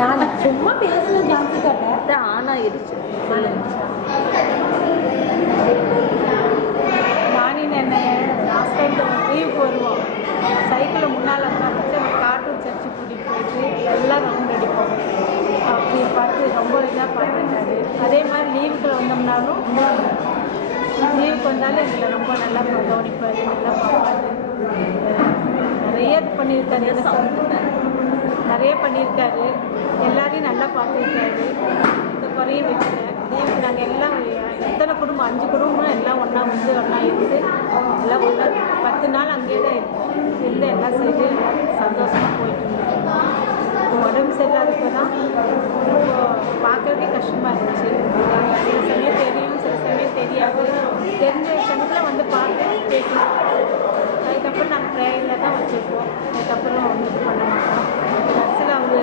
நான் சும்மா பேசணும் ஜாஸ்தி கேட்டேன் ஆன் ஆயிடுச்சு. நானே என்ன லாஸ்ட் டைம் லீவுக்கு வருவோம், சைக்கிளில் முன்னால் உட்காந்துட்டு அந்த கார்ட்டூன் சர்ச்சு கூட்டிகிட்டு போயிட்டு எல்லாம் ரவுண்ட் அடிப்போம். அப்படி பார்த்து ரொம்ப இதாக பார்த்துருக்காரு. அதே மாதிரி லீவுக்குள்ள வந்தோம்னாலும் லீவுக்கு வந்தாலும் எங்களை ரொம்ப நல்லா கவனிப்பார், நல்லா பார்ப்பாரு. நிறைய இது பண்ணியிருக்காரு, நிறைய பண்ணியிருக்காரு. எல்லாரையும் நல்லா பார்த்துருக்காரு. இந்த குறைய வைக்கல. லீவுக்கு நாங்கள் எல்லாம் எத்தனை குடும்பம் 5 குடும்பம் எல்லாம் ஒன்றா வந்து ஒன்றா இருந்து எல்லாம் ஒன்றா 10 நாள் அங்கேயே தான் இருப்போம். இருந்து எல்லாம் செய்து சந்தோஷமாக போயிட்டு இருந்தோம். உடம்பு சரியில்லாதப்போ தான் பார்க்கறதுக்கே கஷ்டமாக இருந்துச்சு. சில சமயம் தெரியும், சில சமயம் தெரியாது. தெரிஞ்ச சமயத்தில் வந்து பார்த்து பேசினோம். அதுக்கப்புறம் நாங்கள் ப்ரேயரில் தான் வச்சுருப்போம். அதுக்கப்புறம் ஒன்றும் இது பண்ண மாட்டோம். கடைசியில் அவர்